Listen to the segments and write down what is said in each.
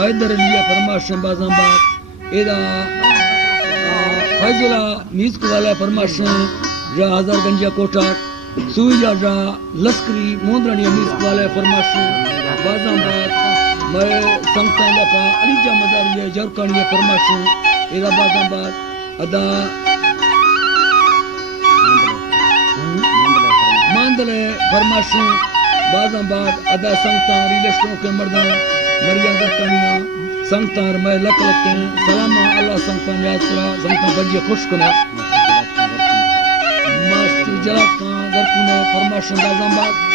हैदर लिया फरमाश बाजाबाद एदा फैजुला मीज़ वाला फरमाश जा हजारगंज कोटा सुईजा जा लश्करी मोंदरानी मीज़ वाला फरमाश बाजाबाद मैं संगता लका अलीजा मदारिया जरकानी फरमाश एदा बाजाबाद अदा मांदले फरमाश बाजाबाद अदा संगता रिलेशनों के मर्दा मरिया जरकानिया संगता मैं लक लके सलामा अल्लाह संगता याद करा संगता बजिया खुश करा मास्टर जला का जरकुने फरमाश बाजाबाद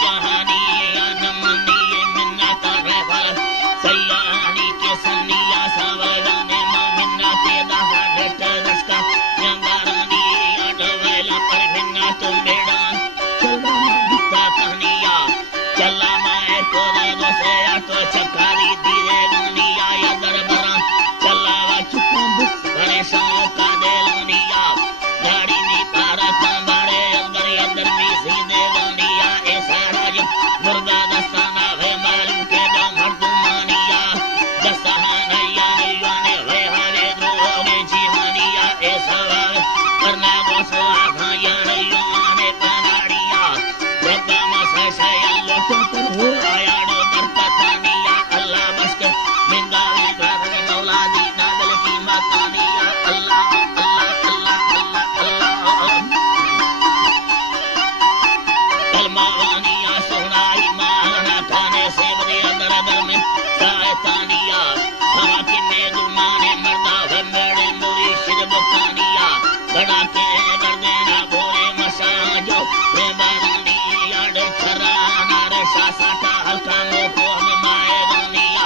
चाहनी चला मैं को दो से या तो चकारी धीरे दुनिया या दरबार चला वा चुका बस परेशान का दे दुनिया गाड़ी में पारा कंबारे अंदर अंदर में सीधे दुनिया ऐसा राज मुर्गा दस्ताना है मालूम के दम हरदुमानिया दस्ताना या ने वे हरे द्रोह में जीवनिया ऐसा करना बसो आखा या ने पनाड़िया रब्बा मसा लोटो पर हो आया डो दरपतानिया अल्लाह बसकर मिंगावी घर मौला दी नादल की मकानिया अल्लाह अल्लाह अल्लाह अल्लाह कलमावानिया सोनाई माना खाने से बड़े अंदर अंदर में सायतानिया हवा की मेदुमाने मर्दा है मेरे मुरी शिर बकानिया बड़ा के गर्देना भोरे मसाजो बेबानी याद खराना रे सासाटा हल्का मोको हमें माए दुनिया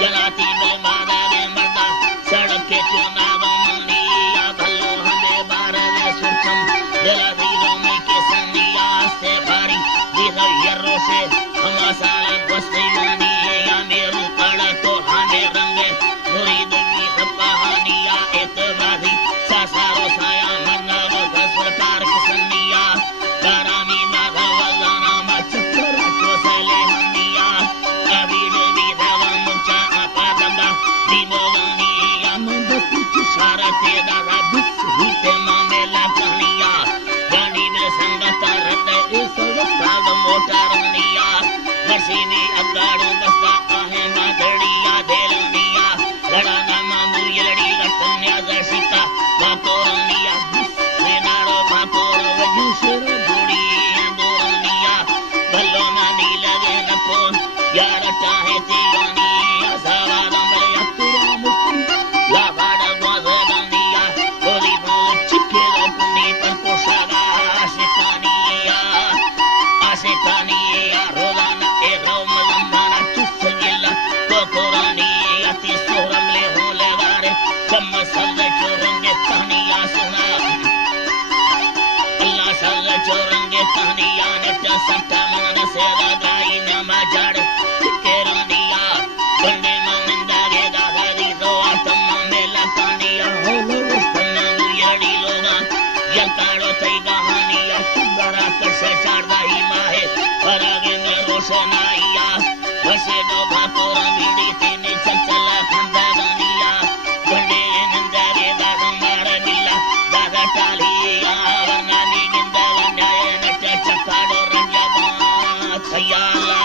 जलाती में मादा रे मर्दा सड़क के चुना बमनिया भलो हमें बारे रे सुचम दिला दीरों में के संदिया से भारी दीरो यरो से हम साल बस्ती बनी या मेरू पड़ा तो हमें रंगे मुरी दुनी कहानिया एतवादी सासारो साया मन्ना वो सरकार की संदिया गारामी माधा वजाना मा चक्कर को सले हनिया कभी भी दवा मुचा आपा दंदा दीमोगनी या मंदसी चुशारा ते दादा बिस हिते मामेला कहानिया गानी में संगता रहते इस साल मोटा रनिया नसीबी अगाड़ो बस्ता आहे माधड़िया देलनिया लड़ा ना मामू यलड़ी रतन्या जसिता बातोरनिया मेनारो बातोर वजुशर बुड़ी अंदोरनिया भलो ना नी लगे न कोन यार चाहे दीवानी आसावा दमले अतुरा मुस्लिम ला बाड़ा गोजनिया कोली बोल चिके लोकनी पर कोशागा आशिकानिया रोजाना एक रौम लंबाना चुस्सगिला कोकोरानिया तिसोरम ले होले वारे चम्म सल्ले चोरंगे कहानिया सुना अल्लाह सल्ले चोरंगे कहानिया नट सट्टा मन से लगाई नमा जड़ केरानिया बंदे मामिंदा के दादारी दो आतम मेला कहानिया होलो उस्तन्ना दुयड़ी लोगा यकाड़ो तई कहानिया सुबरा कसे चारदा ही माहे परागे में रोशनाइया वसे दो भातोरा बीड़ी तीनी चचला खंदा दुनिया गंडे नंदारे दादा मारा बिल्ला दादा टालिया वरना नी गिंदा न्याय नट चक्काड़ो रंजा बात सयाला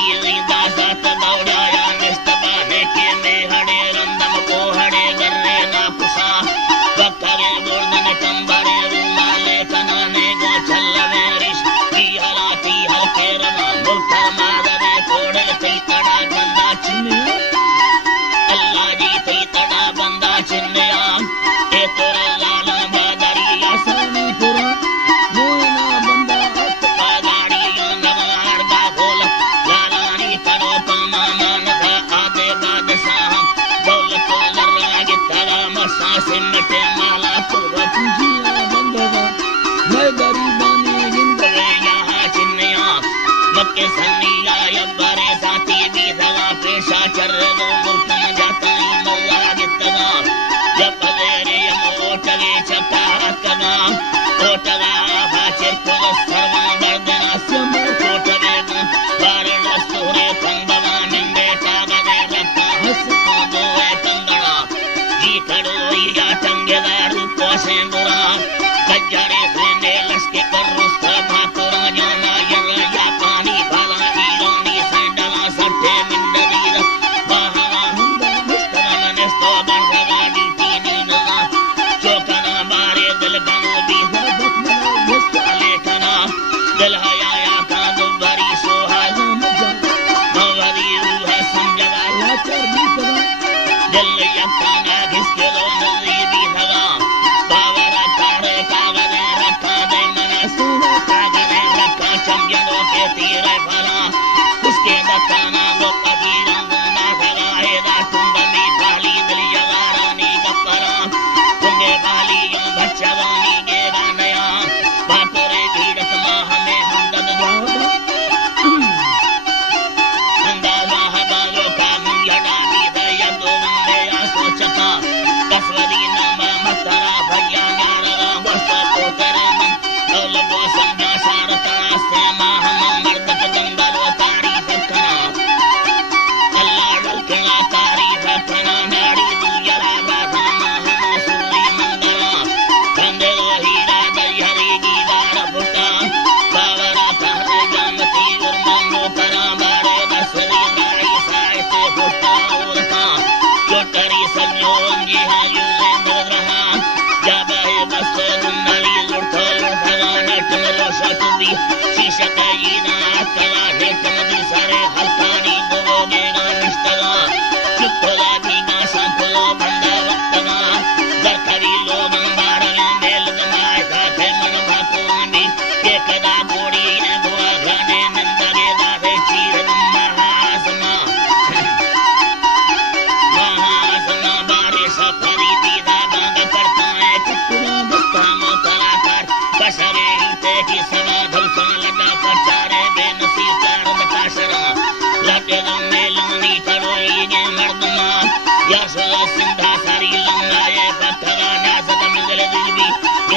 सीरी दासत दौड़ाया निस्तबाने के मेहड़े रंदम कोहड़े गर्रे ना कुसा बकरे बुर्दन कंबरे रुमाले कनाने गो छल्लवे रिश की हलाती हल्के रमा मुल्कर मादरे कोड़े तई तड़ा बंदा चिन्निया अल्लाह जी तई तड़ा बंदा चिन्निया ए तोरे लाला बादरिया सानी पुरा मोयना बंदा बादारिया नवार दा खोल लालानी तड़ो पमा मानदा आदे बादशाह दौलत लर्रा गितरा मसा सिमटे माला पुरा पूजिया बंदा मैं गरीबानी जिंदगी यहाँ चिन्निया मक्के सन्निया यब्बारे साथी भी दवा पेशा चर दो मुल्क में जाता ही मल्ला गितरा जब बदेरे यमोटवे चपा कना ओटवा भाचे पुलस सर्वा गर्दना सिमर कोटवे बारण रस्तोरे पंगवा निंदे कागदे रप्पा हसको दोए पंगड़ा जी कड़ो या टंगेदार पोसे बुरा कज्जरे सेने लस्के कर रुस्ता भातुरा जाना यरा या पानी भाला वीरानी सैंडला सट्टे मिंडरीर बाहरा हुंदा मिस्तवन नेस्तो बंधवा डीटी नीनला चोकना मारे दिल बनो दी बकमला यस्ता लेखना दिल हयाया का दुबरी सोहाना नवरी रूह समझवा लाचार भी करा दिल यकाना घिसके लो नजरी भी धगा बावरा काढ़े कागने रखा दे मना सोना कागने रखा चमजनों के तीरे फला उसके बताना वो कबीरा गुना धगा हेदा तुंगमी पाली दिल यगारानी गप्परा तुंगे बाली यो बच्चवानी गेरा नया बातोरे भीड़त माँ हमें हमदद अंदाजा हवालो का मुंजड़ा भी दया दो वंदे या सोचता कसवरी नामा मतरा भैया न्यारा वस्ता पोतरे मन लोगो समझा सारता से माँ हम मर्दक दंगलो तारीफ कना अल्लाह डलकना तारीफ कना नाड़ी दुयरा बाधा माँ हम सुरी मंगला कंदे हीरा दयहरी गीदार फुटा बावरा कहरे जामती उर्मनो करा बारे बसरी नाई साइते फुटा उरता चोटरी संयो अंगी हायु लेंदर रहा जाबे बस गुंडली लुटो लुटगा नेटम रोशत भी शीशक यीना कला नेटम दी सारे हल्कानी गोगे ना निस्तगा चुपला दीगा संपलो बंदा वक्तगा दरकरी लोग बारले मेल दमाए खाते मन भाकोनी के कदा गोड़ी ने दुआ गाने निंदरे दावे चीर महासमा महासमा बारे सफरी दीदा बांग करता है कटुना दस्ता मो कलाकार कसरे हिते की सवा धौसा लगा कचारे बेनसी चार बकाशरा लगे लम्बे लम्बी करोई ने मर्दमा या सुला सिंधा सारी लंगाए पत्थरा नासद मिजल दीवी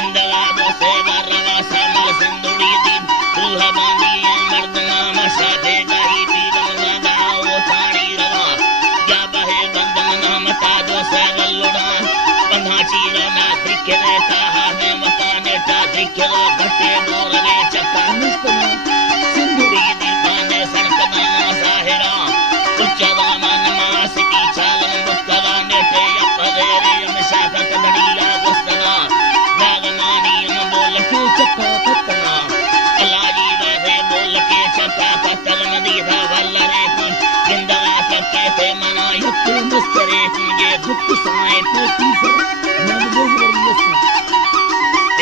इंदला दो से बरवा सामल सिंदुड़ी दी रूह बांधी मर्दमा मसाते गही दी गंगा गाओ थाड़ी रवा या बहे बंदन नाम ताजो से वल्लुड़ा बंधा चीरा ना त्रिके देता है मकाने ता त्रिके लो घटे डोर ने चक्का निस्तना सिंदुड़ी दी पाने सड़कदा साहिरा उच्चदा मन मास की चालन बुक्कवा नेटे यपदेरे मिशाकत बड़िया गुस्तना नागनानी न बोल के चक्का पत्तना अलाजी बाधे बोल के चक्का पत्तल मदीदा वल्लरे कुन जिंदवा चक्के थे मना यक्के मस्तरे ये दुख साए पे तीसरा नबोग वरियस्ता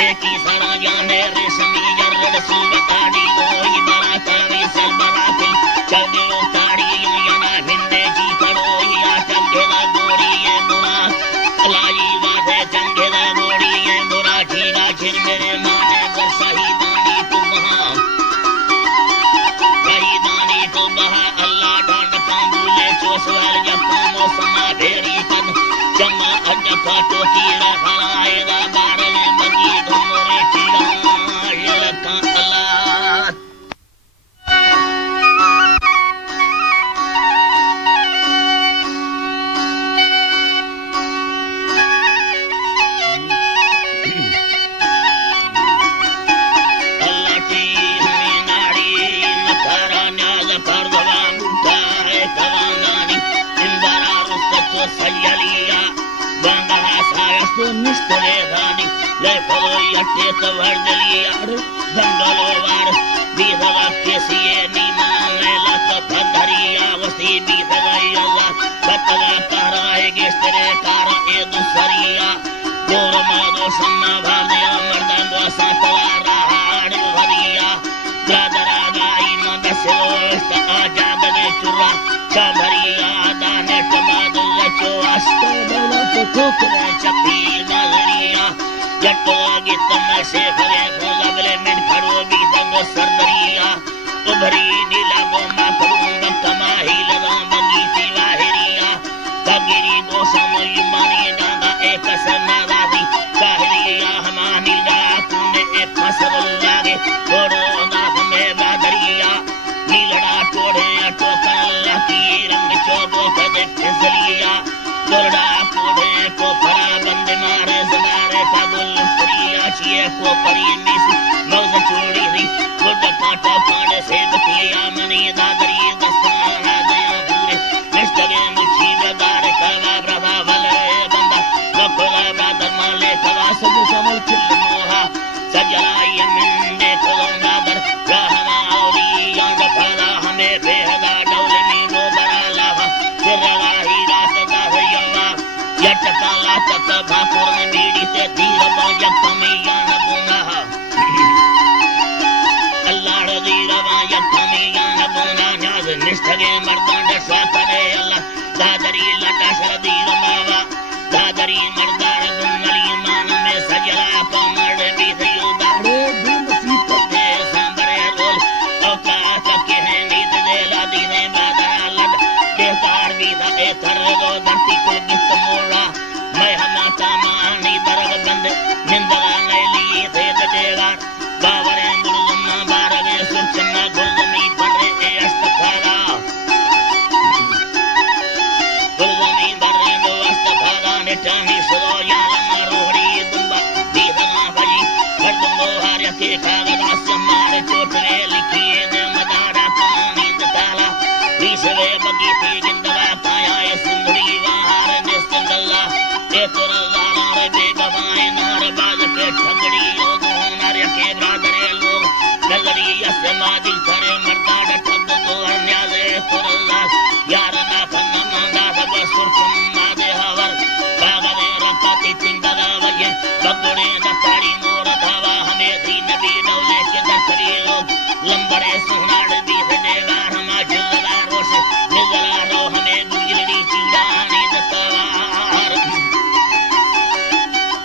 एकी सारा जाने रेशमी जर्रद सुलताड़ी गोई बड़ा तावी सल बराती चल दिलो ताड़ी yana हिंदे जी करोई या चंगेला गोरी ये बुरा अलाई वादे चंगेला गोरी ये बुरा ठीगा छिर मेरे माने कर शहीदानी तू बहा अल्लाह डांड कांबूले चोसवाल जप्पा मौसमा ढेरी कद जमा अज काटो कीड़ा हराएगा बारले बगी घुमरे कीड़ा ये लका अल्लाह अल्लाह की हमें नाड़ी नखरा न्याज कर दवा kae kavangani imbara rustato sayaliya ganga sayasto nistore dhani le kolo yatte kavardaliya dangalo var bidava kesiye nimane lat bhadariya wasi bidava yalla bataga karaye gestere kara edu sariya gormado samma bhavya mardando satara hadi hariya gradaraga imanda selosta ajagane chura chavariya dane tamadu lacho asta dana potokre chapi malriya jatto gitam se phare phogable min kharo bi dango sardariya ubhari nilago ma karunda kamahi laga bangi tivahiriya bagiri gosam yumani danga ekasana ravi kahiriya hamani da tune ekasal lage odo na me badariya nilada tode atokalla ki rang chobo kade tezaliya dorda tode ko para bande mare zanare pagul priya chiye ko parinis moza chudi ri goda pata pade sebtiya mani dadari dastana daya pure nestage muchi badare kava brava valare banda lokola badar male kava sage samal chilmoha sajala yeminde kolonadar rahama auli yanga pala hame behada dawle mi no barala sirra hira sada yalla yatpala taka bhakur midi se dira baya kamiyana bunaha Allah dira baya kamiyana bunana nistage mardanda swakare Allah dadari lata sharadira mava dadari mardara dunali man me sajala pamar bi sayuda re bimsi pate sambare rol oka take hai nid de la dine badala dekar bi da e kargo danti ko git mora mai hamata mani darag band nindala naili de dega bavare murumma barave surchanna gulmi parre e astaphala gulmi barre do astaphala netani soyala marohri dumba dihana bali bardungo harya ke kagad asamare chotne likhiye de madara pani tala visve bagiti jindala paya sundri vahar nestangalla etoralla re begavai nar baz ke thagdi yodo narya ke bradare log nalari asmadi kare mardada thagdo anyaze toralla yarana kanna manda sab surkum made havar bagade rakati tindala vage bagode natari mor dhava hame din nabi dawle ke dakari log lambare sunad bi hede hama jalla rose nizala ro hame gujri chindani datavar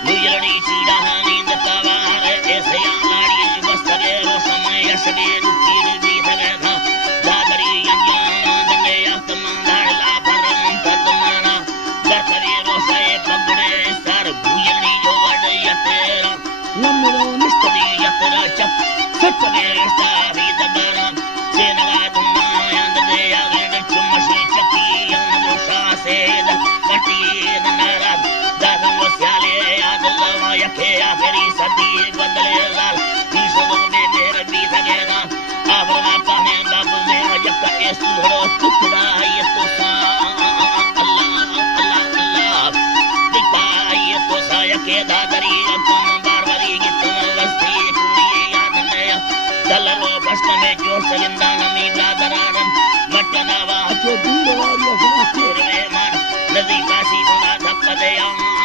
gujri chindani datavar aise yaari basare ro samay asbe dukir bi hede dadari yanya dane atman la param tadmana dakari ro sae bagde sar gujri jo wad yatera namro nistadi yatera chap satge sta bi dabara senaga dumma yandade yagene chumshi chaki yandro shased kati danara dadango syale yadalla yake aferi sadi badale lal isodum de mere bi thagena avana pane babu de yakka esu horo tukda yeto sa Allah Allah dikha sa yake dadari akam barwari gitum vasti kuriye yadane dalaro bastane jor salindana mi bladararam mattanava acho duravari tere man nadi kasi dona dhappade Allah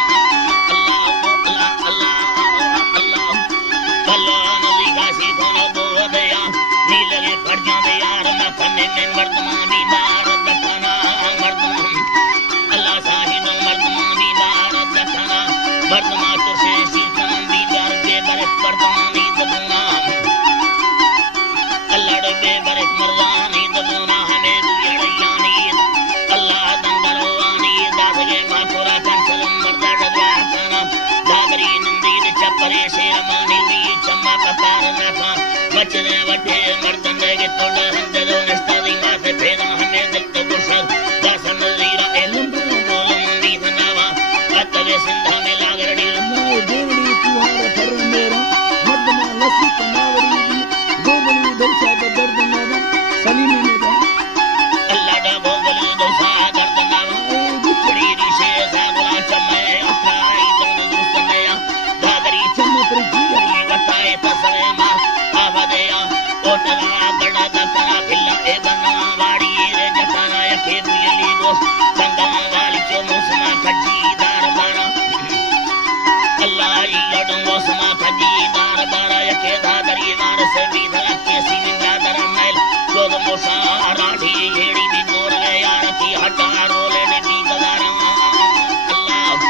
Allah Allah Allah Allah nadi kasi dona bode nilage parjane yar ma kanne men mardma mi barat dakana mardma Allah sahido mardma mi barat dakana mardma to se sikan bi dar de bare pardani dabuna Allah de bare mardani dabuna hame duyadayani Allah dangalo ani dasage ma pura kansalam mardada dwakana dadari nandi de chappare sheramani di chamma kaparana pa machne vade mardande ge toda handelo nestadi ma se pena hame dakta gusad dasan lira elam bolum di dhanava atave sindha me lagardi मैं देवड़ी तुहार फर मेरा मर्दमा लसी कमावरी दी गोबनी दलसा दर्द मेरा Salimi ने गड़ा गड़ा दकना फिल्ला ए बना वाड़ी रे जकाना यके बुयली गो संगा वाली चो मुसमा खजीदार बारा अल्लाह यडो मुसमा खजीदार बारा यके धादरी नार से विधा के सिंगा दरमैल लोग मुसा राठी हेड़ी भी गोर गए यार की हटा रोले ने भी गवारा अल्लाह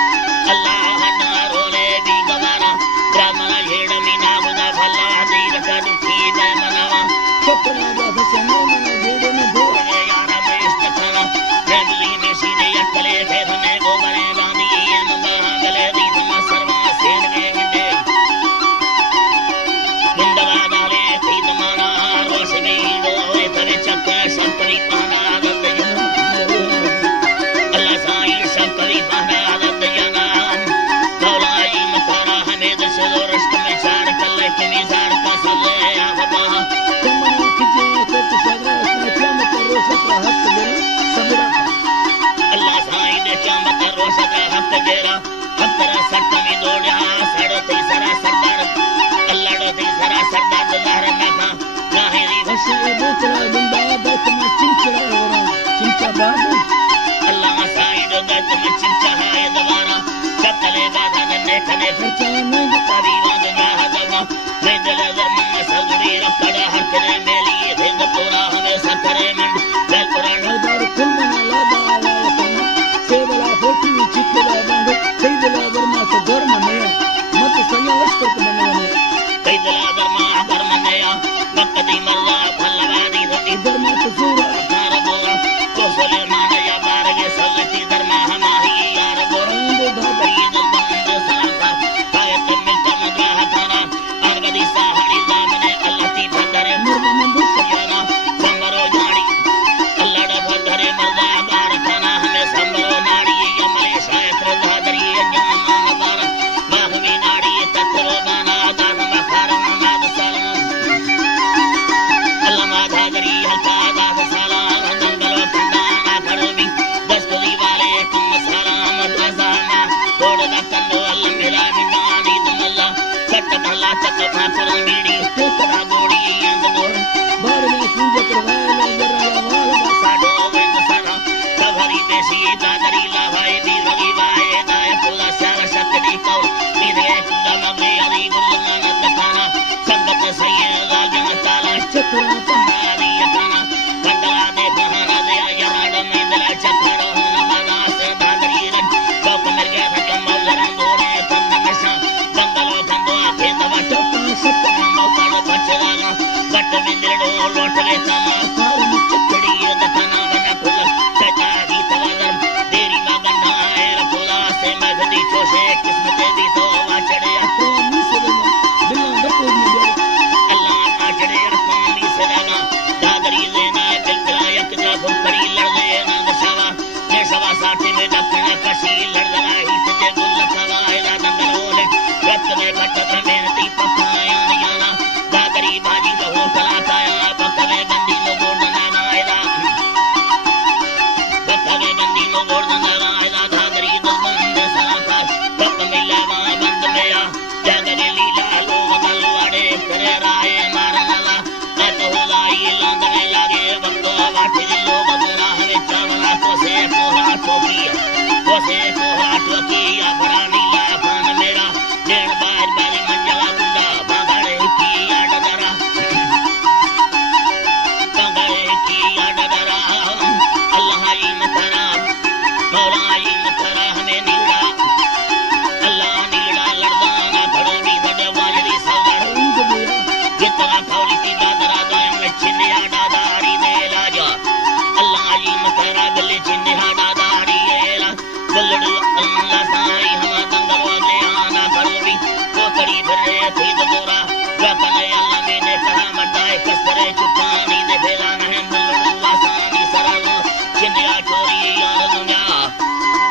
अल्लाह हटा रोले भी गवारा ब्राह्मण हेड़ मीना गुदा फल्ला दीर का दुखी जय मनावा सपना जा सने मना जेड़े ने दो यारा बेस्ट खाना रंगली में सीधे अकले थे हमें गोबरे गांधी एम गले दी समा सर्वा सेन में विंदे बुंदवा डाले थी तमाना रोशनी दो तवे चक्के संतरी पाना दत्त अल्लाह साईं संतरी पाना दत्त जना मौलाई मतारा हमें दशो रश्क में चार कल्ले की मिजार का सले आफबा कमन खिजे तो सगरा क्या मत रोशा का हक दे सबरा अल्लाह साईं ने क्या मत रोशा का हक गेरा हतरा सट में दौड़ा सड़ो तीसरा सरदार अल्लाह डो तीसरा सरदार दहर में था लाहिरी बसे बोतला बंदा दत में चिंचड़ा होरा चिंचा बात अल्लाह साईं डो दत में चिंचा है दवारा चतले बाधा ने कने खर्चा नहीं कभी वाद ना हजमा मैं दले दम सगड़ी रखड़ा हर करे मेली हिंद पूरा हमें सकरे मंड गल पुराण हदार कुल मना लादा आया तना सेवला फोटी चितला बंद सैदला वर्मा तो धर्म नया मत सया लश्कर को बनवाने कई दला धर्म नया मक्कदी मल्ला फलवादी धनी धर्म तो सूरा तार बोरा को सुलेमान या बारगे सल्लती धर्म हमाही यार बोरा धारी बंद सलाका कायत में कमदा हथाना अरगदी साहड़ी दामने अल्लाह ती भदरे मर्द में बुसयाना संगरो झाड़ी अल्लाह डे भदरे मर्दा बार खाना हमें संगरो नाड़ी यमले शायत धादरी ज्ञान बारा माहमी नाड़ी तत्रो बाना दाद मखारम नाद सलाम अल्लाह माधादरी हल्का दाद सलाम दंगलो कंदाना खड़ोबी दस्तली वाले कम सलाम दजाना कोड दकंदो अल्लाह मिला मिनानी दुमल्ला सट भला तक भापुर मीड़ी तेरा गोड़ी अंद गोड़ बार में पूजा करवाए जरा वाला साडो वेंद सना कभरी देसी दादरी ला भाई दी रवि भाई दाय पुला सारा शक्ति को नीदे कुंदा मगे अली गुल्ला नदखाना संगत सये लाजन ताला चतरा पहाड़ी खाना कंडला दे बहाना दे याराड में दला चखड़ो न मना से दादरी रन कोक मर गया था जम मौजरा गोरे तंद मशा दंगलो कंदो आखे दवा चपा सत मौकाल बचवाला गट में दिलडो लोटले तमा कार में चकड़ी दखाना बना खुल चचा ही तवादर देरी मा गंधा है पुला से मगदी चोसे किस्मत दी तो वाचड़े तो मिसले बिना डको में अल्लाह नाचड़े रखमी सदाना दादरी लेना दिलकरा यकदा भुखड़ी लड़े ना दशावा ने सवा साथे में दखना कशी लड़ना ही ते गुल खवाए दा दंगलोले रत में कटत मेहनती पकाया नियाना दादरी बाजी का होटला काया बकवे बंदी लो गोडना नायदा बकवे बंदी लो गोडना नायदा दादरी दो बंद सलाका बक मिला वा बंद मेया जागरे लीला लोग गलवाड़े करे राय मारनला कत होलाई लांद में लागे बंदो वाटे लोग बुरा हवे चावला तो से कोहरा टोकिया बड़ा नीला पान मेरा डेढ़ बार बारी मंजला बुंदा बागड़े की याद डरा बागड़े की याद डरा अल्लाह ही मतरा मौला ही मतरा हमें नीला अल्लाह नीला लड़दाना खड़ो भी बड़े वाजरी सलदार जितना खौली की दादरा दायम में छिन्ने आडा दारी दे लाजा अल्लाह ही मतरा गले छिन्ने आडा दारी एला गलड़ू अल्लाह साई हम दंगलो ले आना खड़ो भी तो करी फिरे थी दोरा रखने अल्लाह मैंने कहा मटाए कसरे चुपानी दे भेला नहीं गलड़ू आसानी सरल छिन्ने छोरी यार दुनिया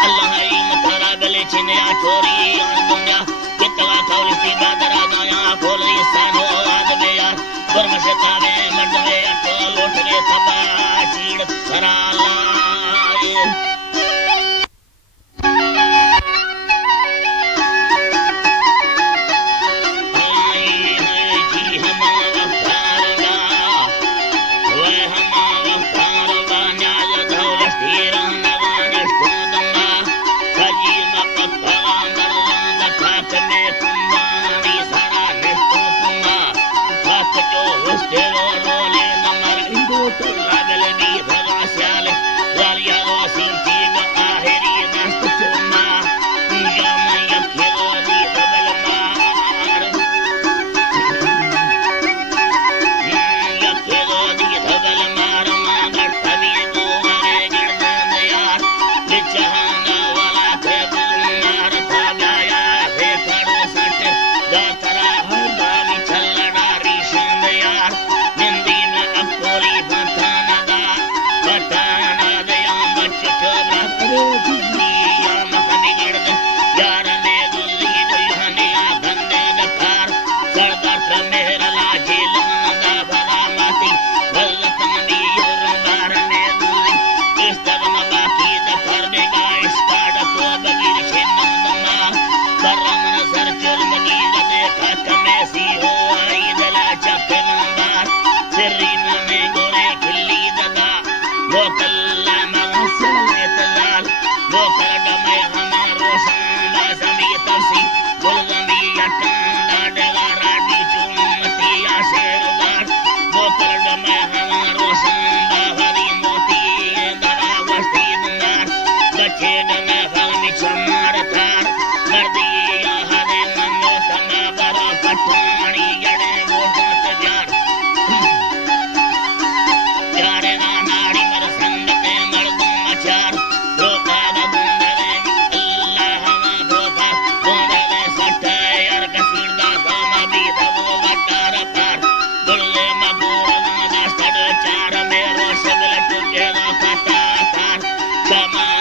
अल्लाह ही मतरा गले छिन्ने छोरी यार दुनिया कितना खौली की दादरा दाया खोल सानो आदमे यार परमशता में मर्द में अटो लोट में थपा चीड़ कराला Come on.